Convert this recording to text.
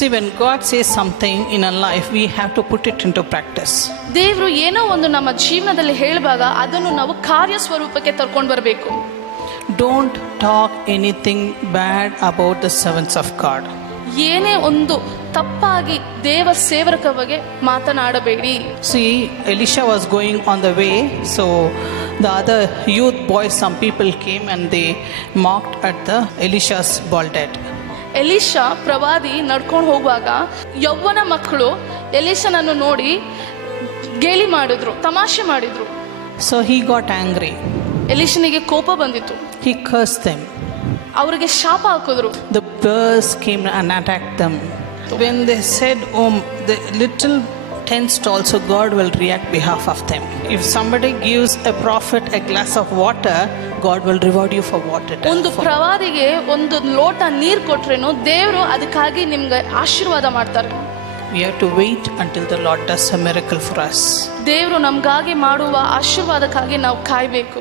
See, when God says something in a life, we have to put it into practice. ದೇವರು ಏನೋ ಒಂದು ನಮ್ಮ ಜೀವನದಲ್ಲಿ ಹೇಳುವಾಗ ಅದನ್ನು ನಾವು ಕಾರ್ಯ ಸ್ವರೂಪಕ್ಕೆ ತರ್ಕೊಂಡು ಬರಬೇಕು. Don't talk anything bad about the servants of God. ಏನೇ ಒಂದು ತಪ್ಪಾಗಿ ದೇವ ಸೇವಕರ ಬಗ್ಗೆ ಮಾತನಾಡಬೇಡಿ. See, Elisha was going on the way, so the other youth boys, some people came and they mocked at the Elisha's bald head. ಎಲಿಷಾ ಪ್ರವಾದಿ ನಡ್ಕೊಂಡು ಹೋಗುವಾಗ ಯೌವನ ಮಕ್ಕಳು ಎಲಿಷನನ್ನು ನೋಡಿ ಗೇಲಿ ಮಾಡಿದ್ರು, ತಮಾಷೆ ಮಾಡಿದ್ರು. So he got angry. ಎಲಿಷನಿಗೆ ಕೋಪ ಬಂದಿತ್ತು. He cursed them. ಅವರಿಗೆ ಶಾಪ ಹಾಕಿದ್ರು. The bears came and attacked them. When they said, "Oh, the little tensed also, God will react behalf of them." If somebody gives a prophet a glass of water, God will reward you for water. ಒಂದು ಪ್ರವಾದಿಗೆ ಒಂದು ಲೋಟ ನೀರು ಕೊಟ್ರೇನು ದೇವರು ಅದಕ್ಕಾಗಿ ನಿಮ್ಗೆ ಆಶೀರ್ವಾದ ಮಾಡ್ತಾರೆ. We have to wait until the Lord does a miracle for us. ದೇವರು ನಮಗಾಗಿ ಮಾಡುವ ಆಶೀರ್ವಾದಕ್ಕಾಗಿ ನಾವು ಕಾಯಬೇಕು.